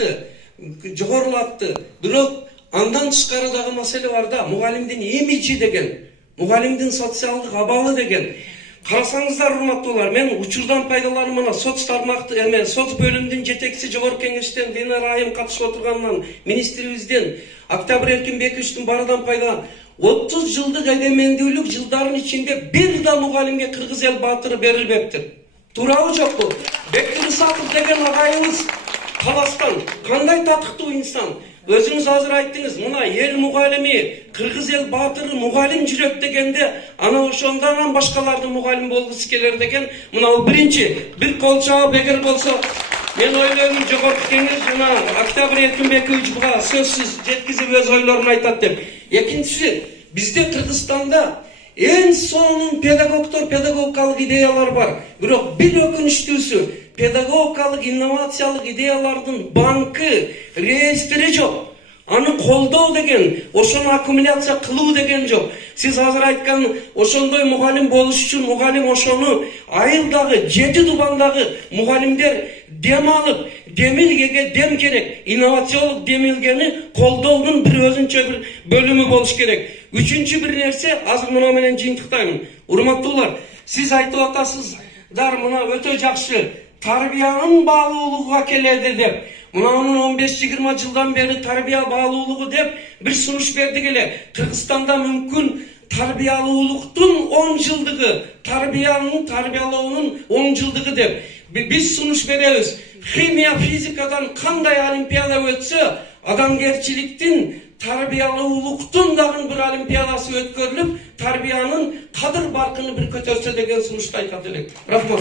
кылды, жогорулатты. Бирок андан тышкары дагы маселе бар да, мугалимдин имиджи деген, мугалимдин социалдык абалы деген. Карасаңыздар, урматтуулар, мен учурдан пайдаланып мына соц тармакты, соц бөлүмдүн жетекчиси Жогорку Кеңештен Динара Айым катышып отургандан, министрибизден Октябрь Эркинбековичтин барыдан пайдаланып 30 жылдык эгемендүүлүк жылдарын ичинде бир да мугалимге кыргыз эл баатыры берилбептир. Туурабы жокпу? Бектир Исаков деген агайыбыз Таластан кандай татыктуу инсан. Өзүңүз азыр айттыңыз, мына эл мугалими, кыргыз эл баатыры мугалим жүрөк дегенде, ана ошондон башкалардын мугалим болгусу келер деген, мына биринчи, бир кол чаап эгер болсо, мен ойлойм Жогорку Кеңеш жана Октябрь Эркинбекович буга сөзсүз жеткизип өз ойлорун айтат деп. Экинчиси, бизде Кыргызстанда эң сонун педагогикалык идеялар бар. Бирок бир өкүнүчтүүсү, педагогикалык инновациялык идеялардын банкы, реестри жок. Аны колдоо деген, ошону аккумуляция кылуу деген жок. Сиз азыр айткан ошондой мугалим болуш үчүн мугалим ошону айылдагы, 7 дубандагы мугалимдер дем алып, демилгеге дем керек. Инновациялык демилгени колдоонун бир өзүнчө бир бөлүмү болуш керек. Үчүнчү бир нерсе, азыр мына менен жыйынтыктаймын. Урматтуулар, сиз айтып атасыздар, мына өтө жакшы тарбиянын баалуулугуга келеди деп. Мунун 15-20 жылдан бери тарбия баалуулугу деп бир сунуш бердик эле. Кыргызстанда мүмкүн тарбиялуулуктун 10 жылдыгы, тарбиялоонун 10 жылдыгы деп. Биз сунуш беребиз. Химия, физикадан кандай олимпиада өтсө, адамгерчиликтин, тарбиялуулуктун дагы бир олимпиадасы өткөрүлүп, тарбиянын кадыр баркыны бир көтөрсө деген сунушту айтат элек. Рахмат.